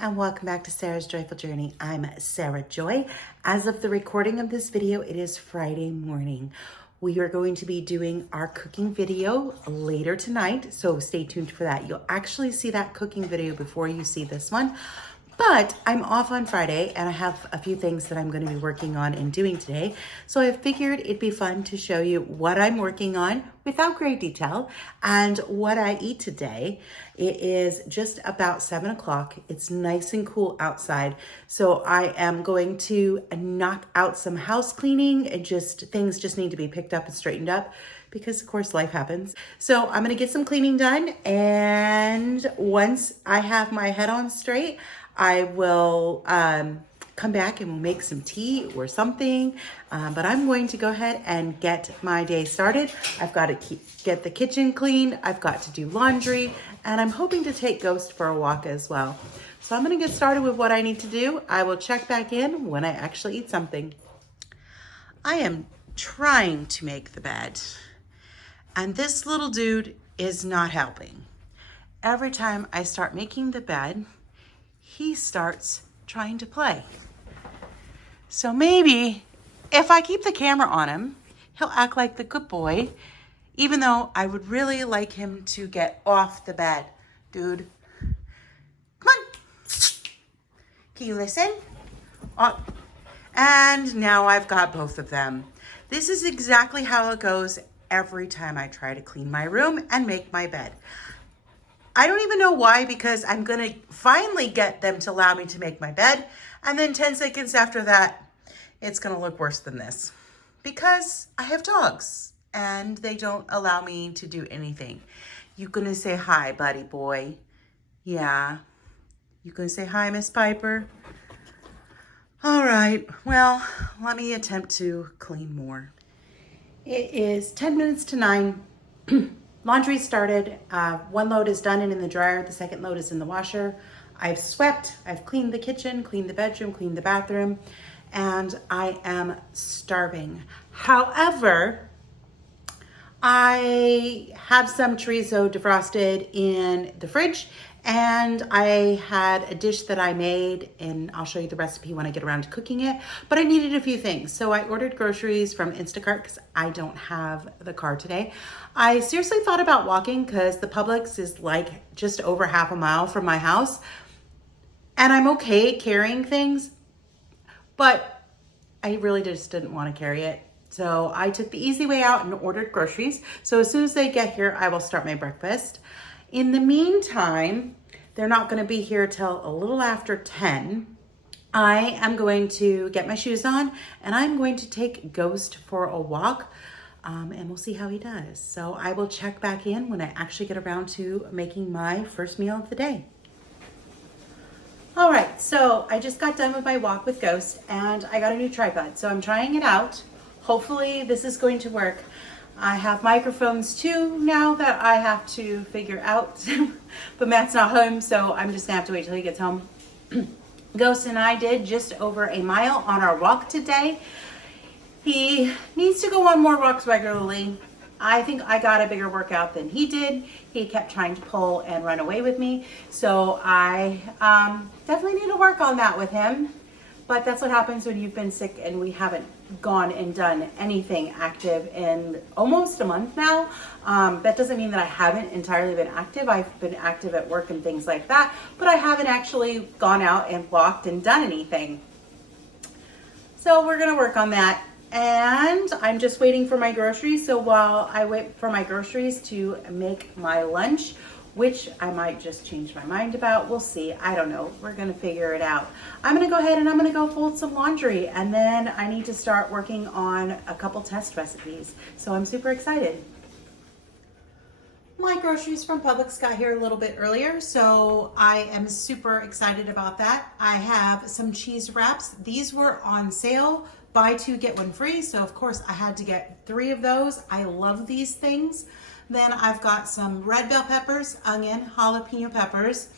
and welcome back to Sarah's Joyful Journey. I'm Sarah Joy. As of the recording of this video, it is Friday morning. We are going to be doing our cooking video later tonight, so stay tuned for that. You'll actually see that cooking video before you see this one. But I'm off on Friday and I have a few things that I'm going to be working on and doing today. So I figured it'd be fun to show you what I'm working on without great detail and what I eat today. It is just about 7 o'clock. It's nice and cool outside. So I am going to knock out some house cleaning and things just need to be picked up and straightened up because of course life happens. So I'm going to get some cleaning done. And once I have my head on straight, I will come back and we'll make some tea or something. But I'm going to go ahead and get my day started. I've got to get the kitchen cleaned. I've got to do laundry, and I'm hoping to take Ghost for a walk as well. So I'm going to get started with what I need to do. I will check back in when I actually eat something. I am trying to make the bed, and this little dude is not helping. Every time I start making the bed, he starts trying to play. So maybe if I keep the camera on him, he'll act like the good boy, even though I would really like him to get off the bed. Dude, come on. Can you listen? Oh. And now I've got both of them. This is exactly how it goes every time I try to clean my room and make my bed. I don't even know why, because I'm going to finally get them to allow me to make my bed. And then 10 seconds after that, it's going to look worse than this. Because I have dogs and they don't allow me to do anything. You going to say hi, buddy boy? Yeah. You going to say hi, Miss Piper? All right. Well, let me attempt to clean more. It is 10 minutes to 9. Laundry started. One load is done and in the dryer. The second load is in the washer. I've swept, I've cleaned the kitchen, cleaned the bedroom, cleaned the bathroom, and I am starving. However, I have some chorizo defrosted in the fridge, and I had a dish that I made, and I'll show you the recipe when I get around to cooking it, but I needed a few things. So I ordered groceries from Instacart because I don't have the car today. I seriously thought about walking because the Publix is like just over half a mile from my house, and I'm okay carrying things, but I really just didn't want to carry it. So I took the easy way out and ordered groceries. So as soon as they get here, I will start my breakfast. In the meantime, they're not going to be here till a little after 10. I am going to get my shoes on and I'm going to take Ghost for a walk, and we'll see how he does. So I will check back in when I actually get around to making my first meal of the day. All right, so I just got done with my walk with Ghost and I got a new tripod. So I'm trying it out. Hopefully this is going to work. I have microphones too now that I have to figure out, but Matt's not home, so I'm just gonna have to wait till he gets home. Ghost and I did just over a mile on our walk today. He needs to go on more walks regularly. I think I got a bigger workout than he did. He kept trying to pull and run away with me, so I definitely need to work on that with him. But that's what happens when you've been sick and we haven't gone and done anything active in almost a month now. That doesn't mean that I haven't entirely been active. I've been active at work and things like that, but I haven't actually gone out and walked and done anything. So we're gonna work on that. And I'm just waiting for my groceries. So while I wait for my groceries to make my lunch, which I might just change my mind about. We'll see. I don't know. We're going to figure it out. I'm going to go ahead and I'm going to go fold some laundry, and then I need to start working on a couple test recipes. So I'm super excited. My groceries from Publix got here a little bit earlier, so I am super excited about that. I have some cheese wraps. These were on sale. Buy two, get one free. So of course I had to get 3 of those. I love these things. Then I've got some red bell peppers, onion, jalapeno peppers.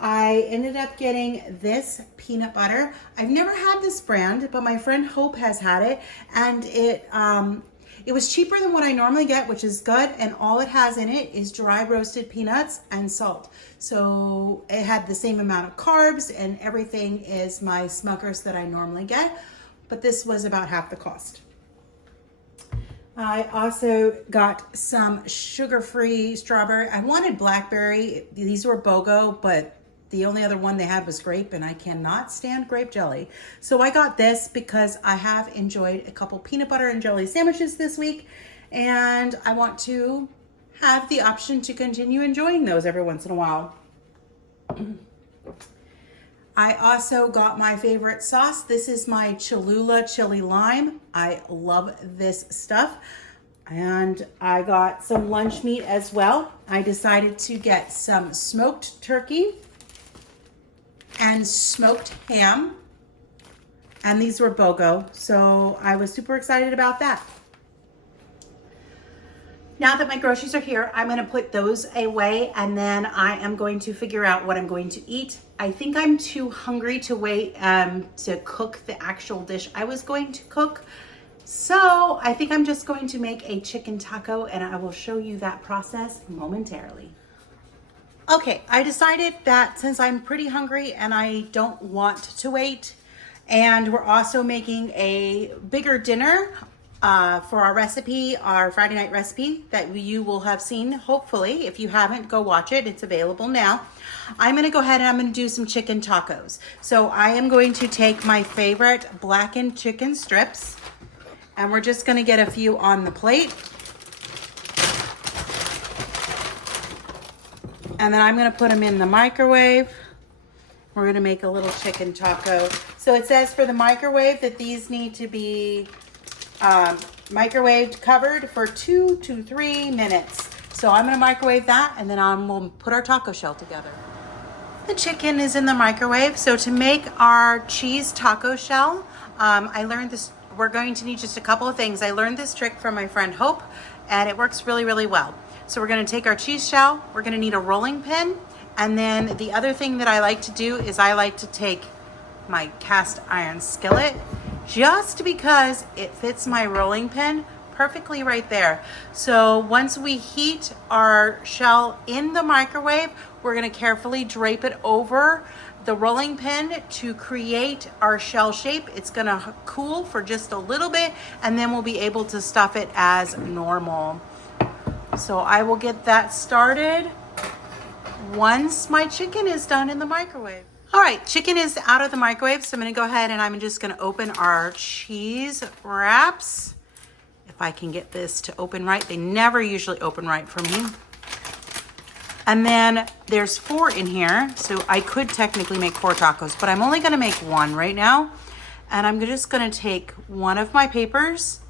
I ended up getting this peanut butter. I've never had this brand, but my friend Hope has had it, and It was cheaper than what I normally get, which is good. And all it has in it is dry roasted peanuts and salt. So it had the same amount of carbs and everything as my Smuckers that I normally get. But this was about half the cost. I also got some sugar-free strawberry. I wanted blackberry. These were BOGO, but the only other one they had was grape, and I cannot stand grape jelly. So I got this because I have enjoyed a couple peanut butter and jelly sandwiches this week, and I want to have the option to continue enjoying those every once in a while. I also got my favorite sauce. This is my Cholula chili lime. I love this stuff. And I got some lunch meat as well. I decided to get some smoked turkey and smoked ham. And these were BOGO. So I was super excited about that. Now that my groceries are here, I'm gonna put those away and then I am going to figure out what I'm going to eat. I think I'm too hungry to wait to cook the actual dish I was going to cook. So I think I'm just going to make a chicken taco and I will show you that process momentarily. Okay, I decided that since I'm pretty hungry and I don't want to wait, and we're also making a bigger dinner for our recipe, our Friday night recipe that you will have seen, hopefully. If you haven't, go watch it. It's available now. I'm gonna go ahead and I'm gonna do some chicken tacos. So I am going to take my favorite blackened chicken strips and we're just gonna get a few on the plate. And then I'm gonna put them in the microwave. We're gonna make a little chicken taco. So it says for the microwave that these need to be microwaved covered for 2 to 3 minutes. So I'm gonna microwave that and then we'll put our taco shell together. The chicken is in the microwave. So to make our cheese taco shell, I learned this, we're going to need just a couple of things. I learned this trick from my friend Hope and it works really, really well. So we're gonna take our cheese shell, we're gonna need a rolling pin, and then the other thing that I like to do is I like to take my cast iron skillet just because it fits my rolling pin perfectly right there. So once we heat our shell in the microwave, we're gonna carefully drape it over the rolling pin to create our shell shape. It's gonna cool for just a little bit and then we'll be able to stuff it as normal. So I will get that started once my chicken is done in the microwave. All right, chicken is out of the microwave, so I'm gonna go ahead and I'm just gonna open our cheese wraps. If I can get this to open right. They never usually open right for me. And then there's 4 in here, so I could technically make 4 tacos, but I'm only gonna make 1 right now. And I'm just gonna take one of my papers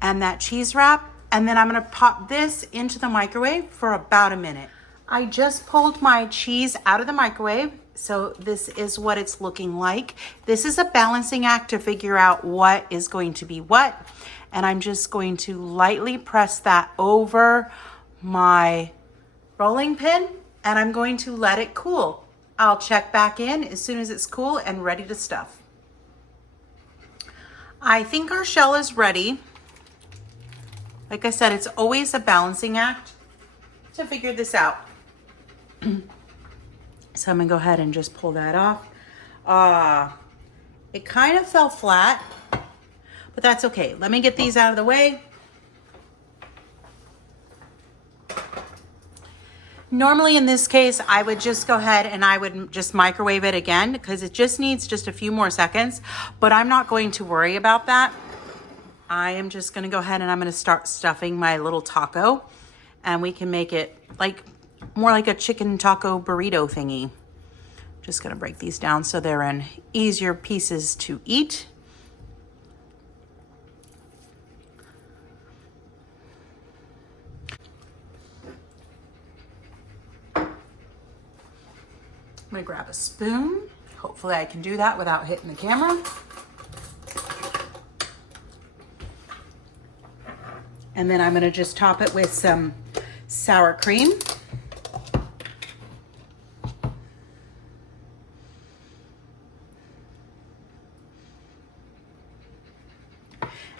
and that cheese wrap, and then I'm gonna pop this into the microwave for about a minute. I just pulled my cheese out of the microwave, so this is what it's looking like. This is a balancing act to figure out what is going to be what, and I'm just going to lightly press that over my rolling pin, and I'm going to let it cool. I'll check back in as soon as it's cool and ready to stuff. I think our shell is ready. Like I said, it's always a balancing act to figure this out. So I'm gonna go ahead and just pull that off. It kind of fell flat, but that's okay. Let me get these out of the way. Normally in this case, I would just go ahead and I would just microwave it again because it just needs just a few more seconds, but I'm not going to worry about that. I am just gonna go ahead and I'm gonna start stuffing my little taco, and we can make it like more like a chicken taco burrito thingy. Just gonna break these down so they're in easier pieces to eat. I'm gonna grab a spoon. Hopefully I can do that without hitting the camera. And then I'm gonna just top it with some sour cream.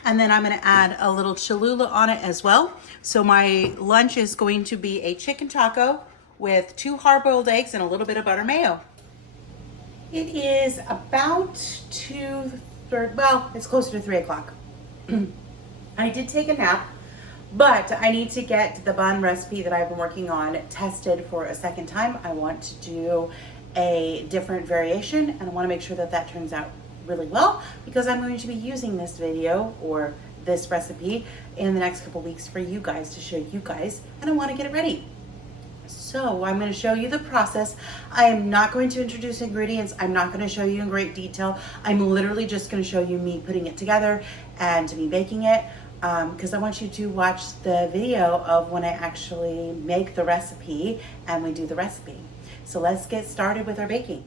And then I'm gonna add a little Cholula on it as well. So my lunch is going to be a chicken taco with 2 hard-boiled eggs and a little bit of butter mayo. It is about 2:30, well, it's closer to 3 o'clock. I did take a nap, but I need to get the bun recipe that I've been working on tested for a second time. I want to do a different variation, and I want to make sure that that turns out really well, because I'm going to be using this video or this recipe in the next couple weeks for you guys, to show you guys, and I want to get it ready. So I'm going to show you the process. I am not going to introduce ingredients. I'm not going to show you in great detail. I'm literally just going to show you me putting it together and me baking it, because I want you to watch the video of when I actually make the recipe and we do the recipe. So let's get started with our baking.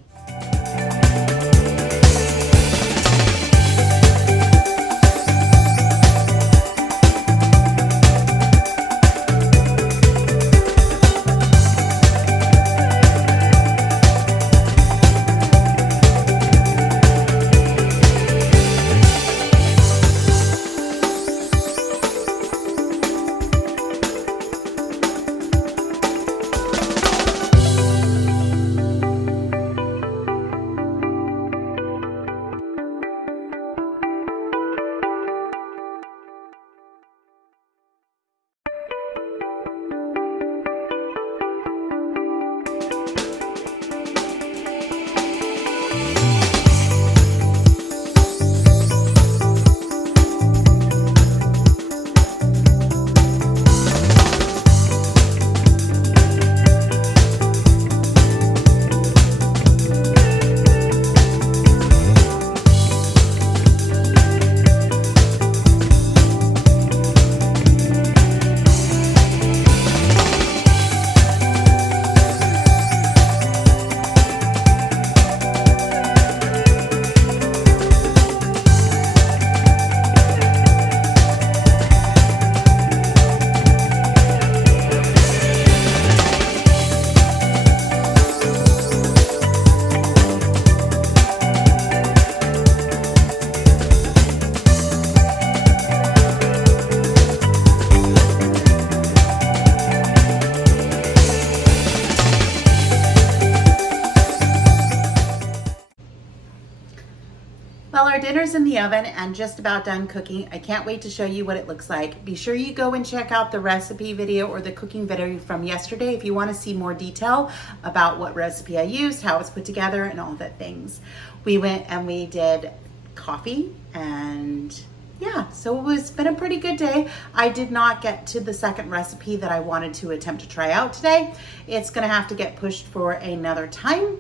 Well, our dinner's in the oven and just about done cooking. I can't wait to show you what it looks like. Be sure you go and check out the recipe video or the cooking video from yesterday if you want to see more detail about what recipe I used, how it's put together, and all that things. We went and we did coffee, and yeah, so it's been a pretty good day. I did not get to the second recipe that I wanted to attempt to try out today. It's gonna have to get pushed for another time,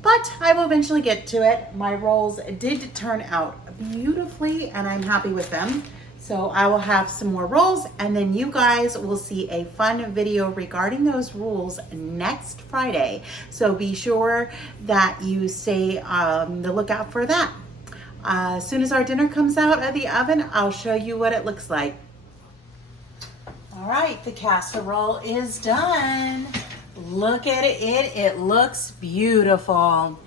but I will eventually get to it. My rolls did turn out beautifully and I'm happy with them. So I will have some more rolls, and then you guys will see a fun video regarding those rolls next Friday. So be sure that you stay on the lookout for that. As soon as our dinner comes out of the oven, I'll show you what it looks like. All right, the casserole is done. Look at it, it looks beautiful.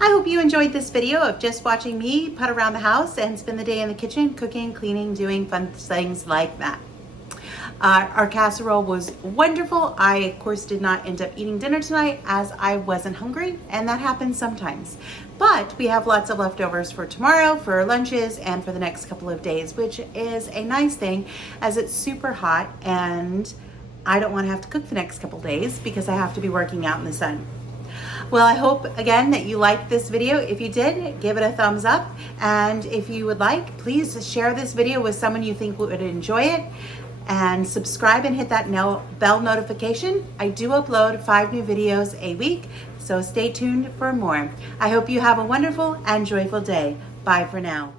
I hope you enjoyed this video of just watching me put around the house and spend the day in the kitchen, cooking, cleaning, doing fun things like that. Our casserole was wonderful. I, of course, did not end up eating dinner tonight as I wasn't hungry, and that happens sometimes. But we have lots of leftovers for tomorrow, for lunches, and for the next couple of days, which is a nice thing as it's super hot and I don't want to have to cook the next couple days because I have to be working out in the sun. Well, I hope again that you liked this video. If you did, give it a thumbs up. And if you would like, please share this video with someone you think would enjoy it. And subscribe and hit that bell notification. I do upload 5 new videos a week, so stay tuned for more. I hope you have a wonderful and joyful day. Bye for now.